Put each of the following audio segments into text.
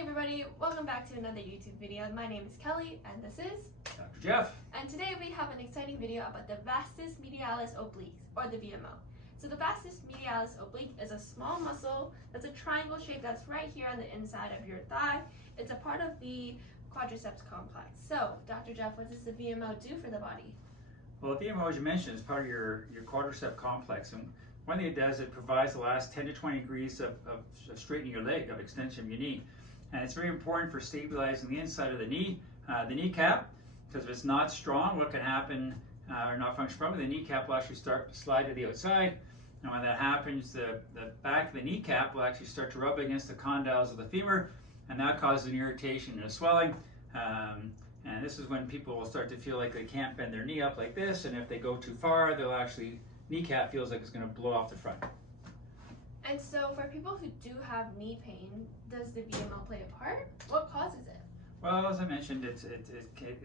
everybody, welcome back to another YouTube video. My name is Kelly and this is Dr. Jeff. And today we have an exciting video about the vastus medialis obliques, or the VMO. So the vastus medialis oblique is a small muscle that's a triangle shape that's right here on the inside of your thigh. It's a part of the quadriceps complex. So Dr. Jeff, what does the VMO do for the body? Well, the VMO, as you mentioned, is part of your quadriceps complex, and one thing it does, it provides the last 10 to 20 degrees of straightening your leg, of extension of your knee. And it's very important for stabilizing the inside of the knee, the kneecap, because if it's not strong, what can happen, or not function properly, the kneecap will actually start to slide to the outside. And when that happens, the back of the kneecap will actually start to rub against the condyles of the femur, and that causes an irritation and a swelling. And this is when people will start to feel like they can't bend their knee up like this, and if they go too far, they'll actually, kneecap feels like it's going to blow off the front. And so for people who do have knee pain, does the VMO play a part? What causes it? Well, as I mentioned, it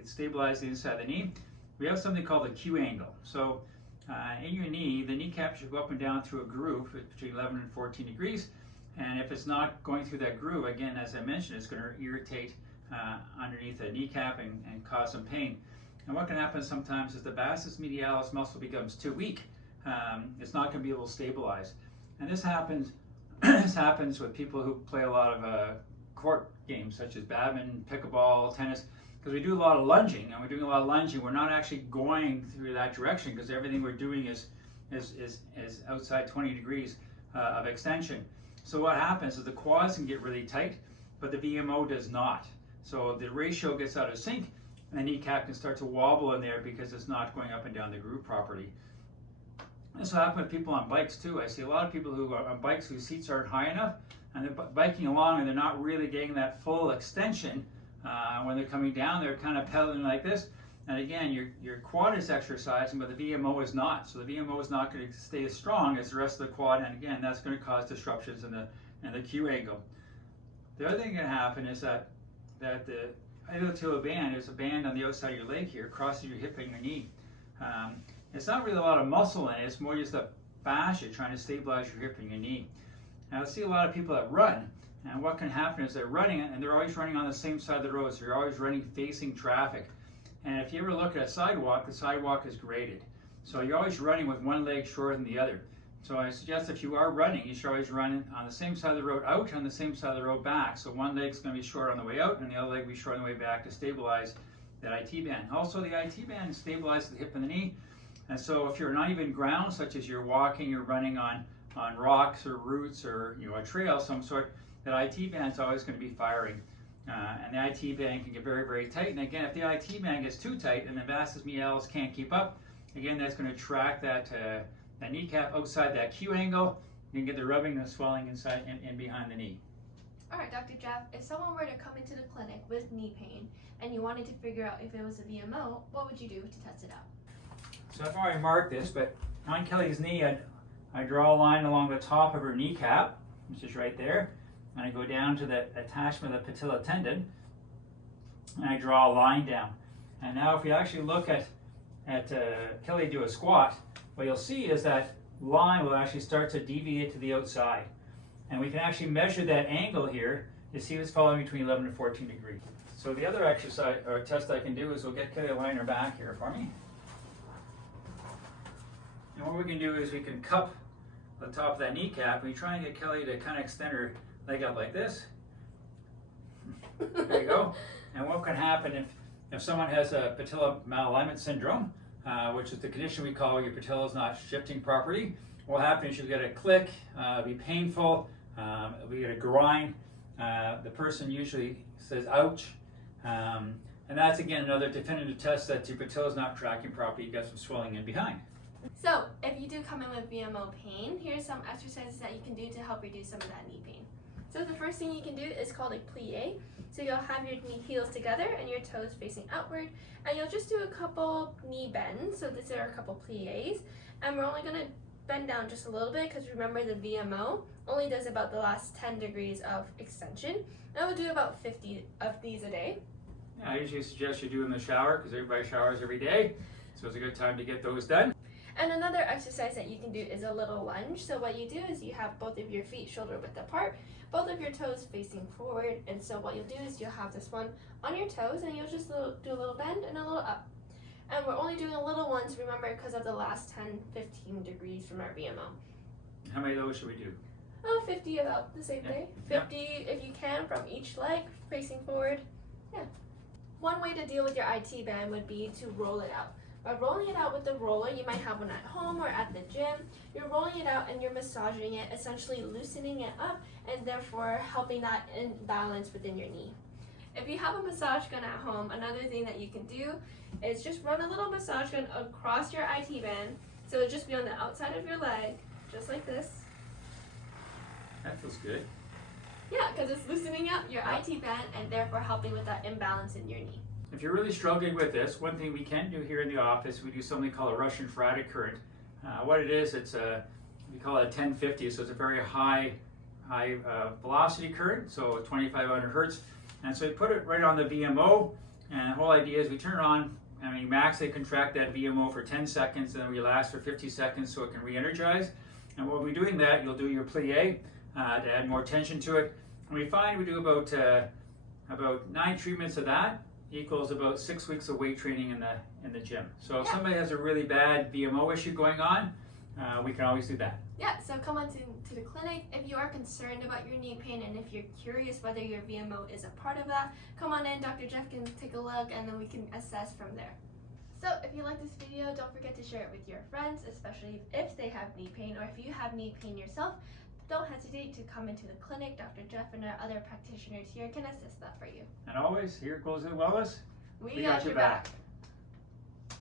stabilizes the inside of the knee. We have something called a Q angle. So in your knee, the kneecap should go up and down through a groove between 11 and 14 degrees. And if it's not going through that groove, again, as I mentioned, it's going to irritate underneath the kneecap and cause some pain. And what can happen sometimes is the vastus medialis muscle becomes too weak. It's not going to be able to stabilize. And this happens with people who play a lot of court games such as badminton, pickleball, tennis, because we do a lot of lunging, and we're doing a lot of lunging. We're not actually going through that direction because everything we're doing is outside 20 degrees of extension. So what happens is the quads can get really tight, but the VMO does not. So the ratio gets out of sync, and the kneecap can start to wobble in there because it's not going up and down the groove properly. This will happen with people on bikes too. I see a lot of people who are on bikes whose seats aren't high enough, and they're biking along and they're not really getting that full extension. When they're coming down, they're kind of pedaling like this. And again, your quad is exercising, but the VMO is not. So the VMO is not going to stay as strong as the rest of the quad, and again, that's going to cause disruptions in the Q angle. The other thing that can happen is that the iliotibial band is a band on the outside of your leg here, crosses your hip and your knee. It's not really a lot of muscle in it, it's more just a fascia trying to stabilize your hip and your knee. Now I see a lot of people that run, and what can happen is they're running, and they're always running on the same side of the road, so you're always running facing traffic. And if you ever look at a sidewalk, the sidewalk is graded. So you're always running with one leg shorter than the other. So I suggest if you are running, you should always run on the same side of the road out, on the same side of the road back. So one leg's going to be short on the way out, and the other leg will be short on the way back to stabilize that IT band. Also, the IT band stabilizes the hip and the knee. And so if you're on uneven ground, such as you're walking, you're running on rocks or roots or a trail of some sort, that IT band is always going to be firing. And the IT band can get very, very tight. And again, if the IT band gets too tight and the vastus medialis can't keep up, again, that's going to track that kneecap outside that Q angle. You can get the rubbing and swelling inside and behind the knee. All right, Dr. Jeff, if someone were to come into the clinic with knee pain and you wanted to figure out if it was a VMO, what would you do to test it out? So I've already marked this, but on Kelly's knee, I draw a line along the top of her kneecap, which is right there, and I go down to the attachment of the patella tendon, and I draw a line down. And now if you actually look at Kelly do a squat, what you'll see is that line will actually start to deviate to the outside. And we can actually measure that angle here to see if it's falling between 11 and 14 degrees. So the other exercise or test I can do is we'll get Kelly to line her back here for me. And what we can do is we can cup the top of that kneecap, and we try and get Kelly to kind of extend her leg out like this. There you go. And what can happen if someone has a patella malalignment syndrome, which is the condition we call your patella is not shifting properly, what will happen is you'll get a click, it'll be painful, we get a grind, the person usually says ouch, and that's again another definitive test that your patella is not tracking properly, you got some swelling in behind. So, if you do come in with VMO pain, here's some exercises that you can do to help reduce some of that knee pain. So the first thing you can do is called a plie. So you'll have your knee heels together and your toes facing outward, and you'll just do a couple knee bends. So these are a couple plies, and we're only going to bend down just a little bit because remember the VMO only does about the last 10 degrees of extension, and we'll do about 50 of these a day. Yeah, I usually suggest you do in the shower because everybody showers every day, so it's a good time to get those done. And another exercise that you can do is a little lunge. So what you do is you have both of your feet shoulder width apart, both of your toes facing forward, and so what you'll do is you'll have this one on your toes and you'll just do a little bend and a little up. And we're only doing a little ones, remember, because of the last 10-15 degrees from our VMO. How many of those should we do? Oh, 50 about the same day. 50 if you can from each leg facing forward. Yeah. One way to deal with your IT band would be to roll it out. By rolling it out with the roller, you might have one at home or at the gym. You're rolling it out and you're massaging it, essentially loosening it up and therefore helping that imbalance within your knee. If you have a massage gun at home, another thing that you can do is just run a little massage gun across your IT band. So it'll just be on the outside of your leg, just like this. That feels good. Yeah, because it's loosening up your IT band and therefore helping with that imbalance in your knee. If you're really struggling with this, one thing we can do here in the office, we do something called a Russian faradic current. What it is, we call it a 1050, so it's a very high velocity current, so 2500 hertz. And so we put it right on the VMO, and the whole idea is we turn it on and we maximally contract that VMO for 10 seconds, and then we last for 50 seconds so it can re-energize. And while we're doing that, you'll do your plie to add more tension to it. And we find we do about 9 treatments of that equals about 6 weeks of weight training in the gym. So if somebody has a really bad VMO issue going on, we can always do that. Yeah, so come on to the clinic if you are concerned about your knee pain and if you're curious whether your VMO is a part of that. Come on in, Dr. Jeff can take a look and then we can assess from there. So if you like this video, don't forget to share it with your friends, especially if they have knee pain, or if you have knee pain yourself, don't hesitate to come into the clinic. Dr. Jeff and our other practitioners here can assist that for you. And always, here goes the wellness. We got your back.